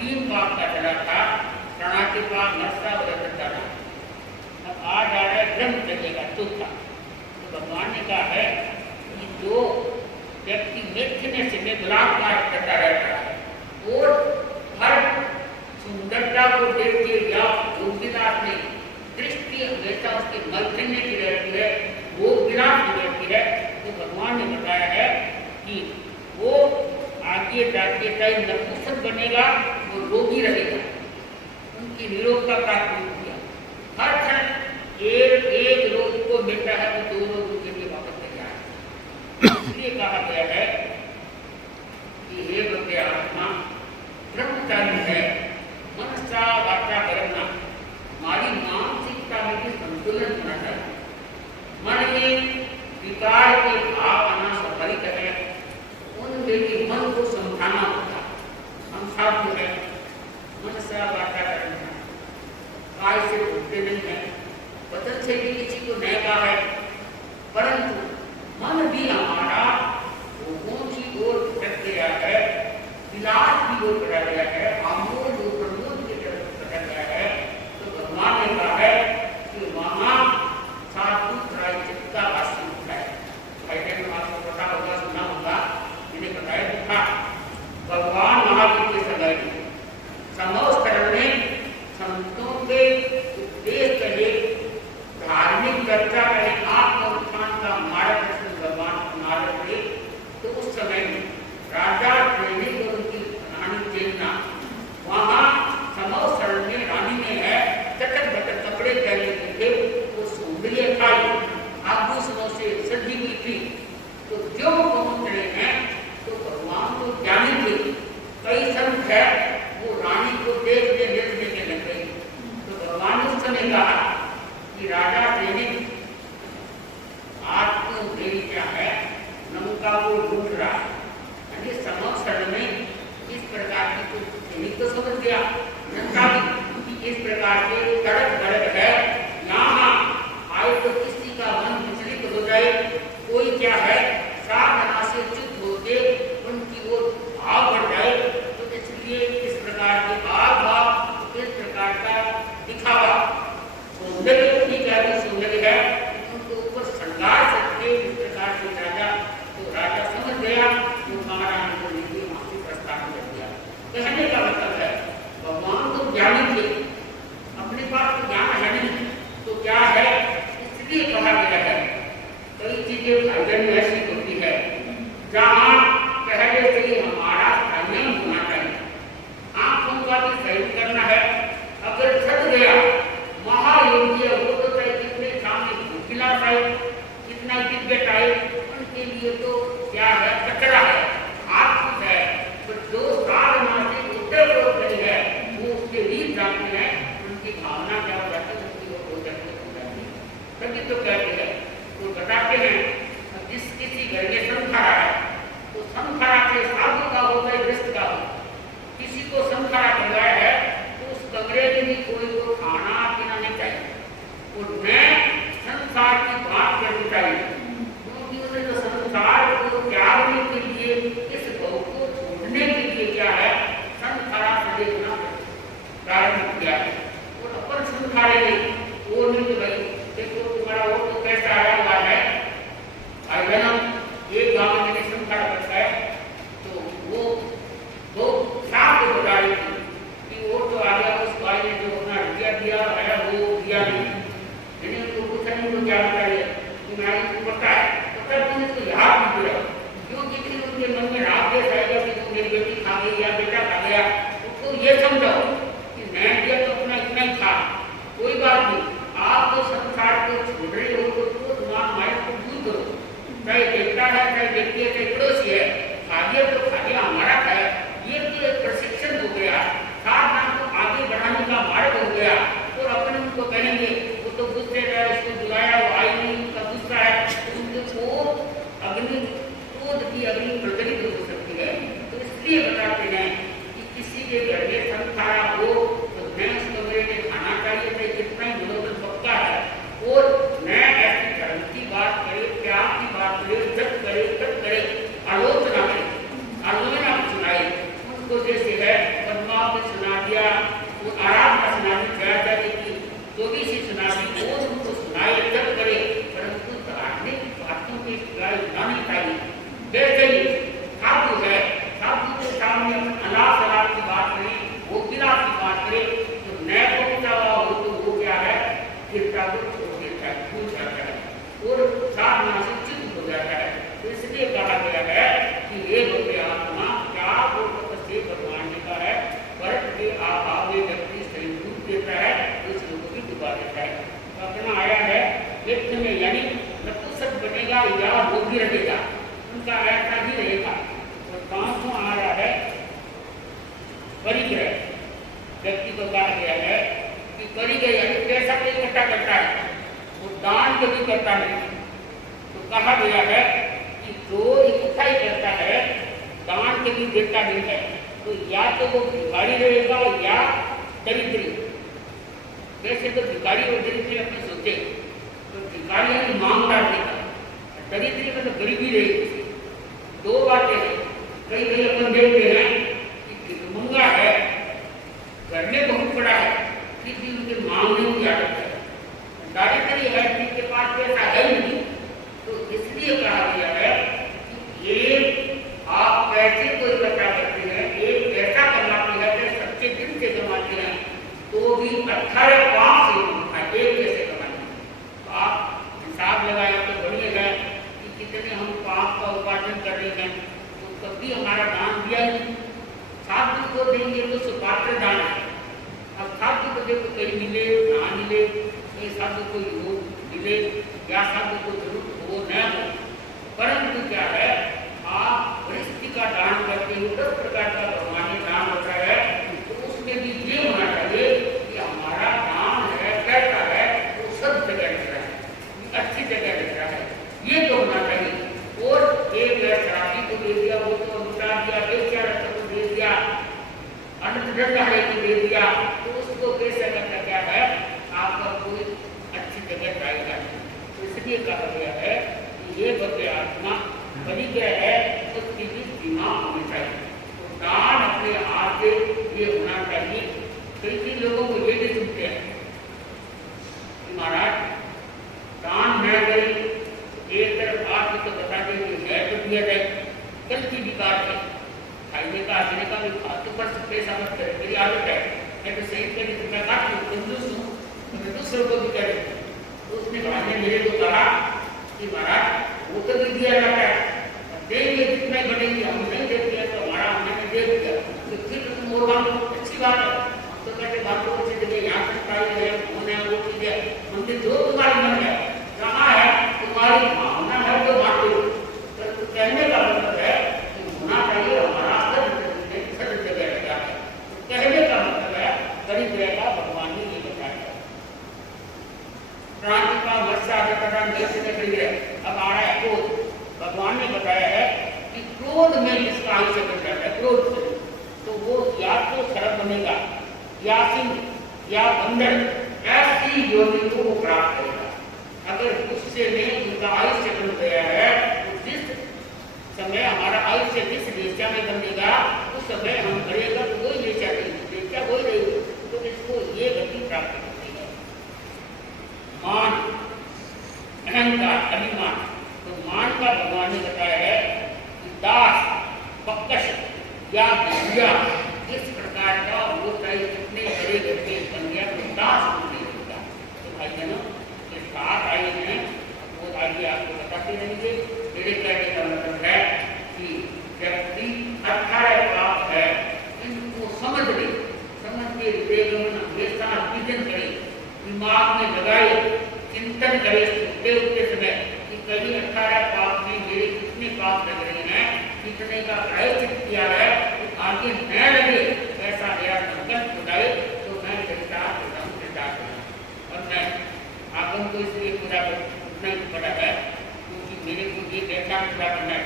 3 पाक का चला था, प्रणाति पाक नरसा व्रत था। अब आ जा रहा है ब्रह्मचर्य का चौथा। तो भगवान ने कहा है कि जो व्यक्ति मिथ्यने से बलात्कार करता रहता है और हर सुंदरता को देख के या भोग-विलास में दृष्टि हमेशा उसके मलखने की रहती है, भोग-विलास की रहती है, तो भगवान ने बताया है कि वो आगे जाके चाहे नपुंसक बनेगा वो रोगी रहेगा, उनकी निरोगता प्राप्त नहीं होगी। हर क्षण एक रोग को मिलता है तो 2 रोग के लिए वापस तैयार है। इसलिए कहा गया है कि हे भक्त आत्मा, ब्रह्मचारी है, मनसा वाचा करना, हमारी मानसिकता में भी संतुलन होना चाहिए। मन में विकार के भाव आना स्वाभाविक है, उनमें भी मन को समझाना होता। हम साथ है मनसा वाचा करना, काय से भूलते नहीं है, वचन से भी किसी को नहीं कहा है, परंतु मन भी हमारा भोगों की ओर भटक गया है, विलास की ओर बढ़ा गया है, आमोद और प्रमोद की तरफ भटक गया है। तो भगवान ने कहा है कि वहाँ साधु प्रायश्चित का वास्तव होता है। पहले में आपको पता होगा, सुना होगा, मैंने बताया था। भगवान महावीर के समय समोस्तरण में संतों के उपदेश करे, धार्मिक चर्चा करे, आत्मोत्थान का मार्गदर्शन भगवान नारद थे। तो उस समय में राजा ट्रेनिंग और उनकी रानी चेतना, वहाँ समोस्तरण में रानी ने है चटक बटक कपड़े पहने थे, वो सौंदर्य खाई आभूषणों से सजी हुई थी। तो जो पहुंच रहे हैं तो भगवान को ज्ञानी थे, कई संत है वो रानी को देखने के लग गई। तो भगवान ने उस समय कहा कि राजा ट्रेनिंग आपको देवी क्या है, नमका को ढूंढ रहा है। समोस्तरण में इस प्रकार की कुछ ट्रेनिंग तो समझ गया, नमका भी इस प्रकार के तड़क भड़क है, यहाँ आए तो किसी का मन विचलित हो जाए, कोई क्या है साधना से चुप होके उनकी ओर भाव बढ़ जाए। तो इसलिए इस प्रकार के भाव इस प्रकार का दिखावा सौंदर्य की क्या भी सौंदर्य है, उनको ऊपर श्रृंगार सकते इस प्रकार से राजा। तो राजा समझ गया, तो महारानी को नीति माफी प्रस्ताव कर दिया। कहने का मतलब है भगवान तो ज्ञानी थे, अपने पास तो ज्ञान है नहीं, तो क्या है इसलिए कहा गया है। कई चीजें अध्ययन में ऐसी होती है जहाँ पहले से ही हमारा संयम होना चाहिए, आंखों का भी सहयोग करना है। अगर छट गया महायोगी वो तो चाहे कितने सामने भूखिला पाए, कितना दिग्गज आए, उनके लिए तो क्या है कचरा है, आत्म है। तो जो साधना से उत्तर रोक नहीं है वो उसके रीत जानते हैं, उनकी भावना क्या हो जाती है, उसकी वो हो जाती है। तभी तो कहते हैं, तो बताते हैं जिस किसी घर में संखरा है तो संखरा के साधु का हो गए ग्रस्त का हो, किसी को संखरा करवाया है तो उस कमरे में भी कोई को खाना पीना नहीं चाहिए और न संसार की बात करनी चाहिए, क्योंकि उन्हें तो संसार को त्यागने के लिए, इस भोग को छोड़ने के लिए क्या है संखरा से देखना प्रारंभ किया है। और अपन संखारे नहीं वो नहीं तो भाई देखो तुम्हारा वो तो कैसा आया हुआ है। एक गाँव में मैंने संखारा करता है तो वो साफ बता रही थी कि वो तो आ गया, उस भाई ने जो अपना रुपया दिया है वो दिया नहीं। मैंने उनको पूछा नहीं तो क्या बताइए, तुम्हारी को पता है, पता तुमने तो याद नहीं दिया, क्यों जितनी उनके मन में राग देश आएगा कि तुम मेरी बेटी खा गई या बेटा खा गया, उसको ये समझाओ कि मैं दिया तो अपना इतना ही था, कोई बात नहीं। आप तो संसार को छोड़ रहे हो तो दिमाग माइंड को दूर करो, चाहे बेटा है चाहे बेटी है चाहे पड़ोसी है, खाद्य तो खाद्य हमारा है। ये तो एक प्रशिक्षण हो गया, साधना को आगे बढ़ाने का मार्ग हो गया। और अपने उनको कहेंगे वो तो गुस्से है, उसको बुलाया वो आई नहीं, उनका गुस्सा है, उनको अग्नि क्रोध की अग्नि प्रज्वलित हो सकती है। तो इसलिए बताते हैं कि किसी के घर में संखारा हो तो मैं उस कमरे में खाना चाहिए, चाहे कितना ही मनोबल पक्का है, और मैं ऐसी धर्म की बात करे, त्याग की बात करे, जप करे, तप करे, आलोचना करे, आलोचना सुनाए, उनको जैसे है पद्मावत वो आराम का सुनाई जाता है कि तो भी से सुनाई और उनको सुनाई जब करे, परंतु धार्मिक बातों के सिवाय नहीं चाहिए। जैसे ही साधु है, साधु के सामने अनाथ अनाथ की बात करें, वो बिना की बात करें, तो नया पहुंचा हुआ हो तो वो क्या है, गिरता को छोड़ देता है, भूल जाता है और साधना से चित्त हो जाता है। तो इसलिए कहा गया है कि ये भव्य आत्मा क्या वो तपस्या भगवान का है, वर्ष के अभाव में व्यक्ति शरीर डूब देता है, इस लोगों की डुबा देता है। तो अपना आया है व्यक्ति में, यानी नपुंसक बनेगा या भोगी रहेगा, उनका ऐसा ही रहेगा। और पांचों आ रहा है परिग्रह। व्यक्ति को कहा गया है कि परिग्रह यानी पैसा को इकट्ठा करता है, वो दान कभी करता नहीं। तो कहा गया है कि जो इकट्ठा ही करता है, दान कभी देता नहीं है, तो या तो वो भिखारी रहेगा या दरिद्री। वैसे तो भिखारी और दरिद्री अपने सोचे, तो भिखारी यानी मांगदार रहेगा, दरिद्री में तो गरीबी रहेगी। दो बातें हैं, कई कई अपन देखते हैं कि भिखमंगा है, घर में बहुत बड़ा है, किसी उनके मांगने की आदत है, दारिद्री है जिनके पास पैसा है नहीं। तो इसलिए कहा गया है कि एक आप पैसे को इकट्ठा करते हैं, एक पैसा कमाते हैं, फिर सच्चे दिल से कमाते हैं, तो भी 18 पाँच से एक पैसे कमाते हैं। तो आप हिसाब लगाए तो बढ़िया है कि कितने हम पाप का उपार्जन कर रहे हैं, तो कभी हमारा दान दिया नहीं। साधु को देंगे तो सुपात्र दान है। अब साधु को देखो कहीं मिले ना मिले, साधु को योग मिले या साधु को जरूरत हो न हो, परंतु क्या है, आप परिस्थिति का दान करते हो, 10 प्रकार का भगवान ने दान होता है, तो उसमें भी ये होना चाहिए कि हमारा दान है, कैसा है, वो सब जगह लग रहा है, अच्छी जगह लग रहा है, ये तो होना चाहिए। और एक शराबी को दे दिया, वो तो लुटा दिया, बेचारा को दे दिया, अन्नदाता को दे दिया, तो उसको कैसे करना क्या है, आपका कोई अच्छी जगह जाएगा। तो इसलिए कहा गया है कि ये भव्य आत्मा परिग्रह है, उसकी भी सीमा होनी चाहिए। तो दान अपने हाथ से ये होना चाहिए। कई लोगों को ये भी सुनते हैं कि महाराज दान न करें, एक तरफ आप तो बता देंगे है तो दिया जाए, कल की विकार है, खाने का आने का भी तो पर पैसा मत करें, मेरी आदत है, मैं तो सही तरीके से मैं काट लूँ, कंजूस हूँ, तो दूसरों को भी करे। तो उसने कहा, मेरे को कहा कि महाराज वो तो भी दिया जाता है, देंगे जितना बढ़ेंगे, हम नहीं देते तो हमारा हमने दे दिया, तो फिर तुम और मांगो, अच्छी बात है। तो कहते बातों को जगह यहाँ तक पाई है, होने वो चीजें मंदिर जो तुम्हारी मन है, कहाँ है तुम्हारी भावना है तो बांटो। तो कहने का मतलब है कि होना चाहिए हमारा सब जगह रहता है। कहने का मतलब है परिग्रह का भगवान ने ये बताया। क्रांति का वर्षा अब आ रहा है क्रोध। भगवान ने बताया है कि क्रोध में जिसका आयुष्य बन जाता है, क्रोध से, तो वो या तो सरल बनेगा या सिंह या बंदर, ऐसी योनि को वो प्राप्त करेगा। अगर गुस्से में उनका आयुष्य बन गया है, तो जिस समय हमारा आयुष्य जिस दिशा में बनेगा, उस समय हम करेगा तो वही दिशा रहेगी, दिशा वही रहेगी। तो इसको ये गति प्राप्त होती है। मान, अहंकार, अभिमान। तो मान का भगवान ने बताया है कि दास, बकश या विद्या, इस प्रकार का वो चाहे कितने बड़े व्यक्ति बन गया तो दास नहीं होता। तो भाई बहनों, ये 7 आयु हैं, वो आगे आपको बताते रहेंगे। मेरे कहने का मतलब है कि व्यक्ति 18 पाप है, इनको समझ ले, समझ के हृदय हमेशा विजन करे, दिमाग में लगाए, चिंतन करे उठते समय कि कभी 18 पाप में मेरे कितने पाप लग रहे हैं, कितने का प्रायश्चित किया है, तो आगे न लगे ऐसा मेरा संकल्प उठाए तो मैं चरितार्थ करूँ। और मैं आगम को इसलिए पूरा उतना ही पड़ा है क्योंकि मेरे को ये देखा पूरा करना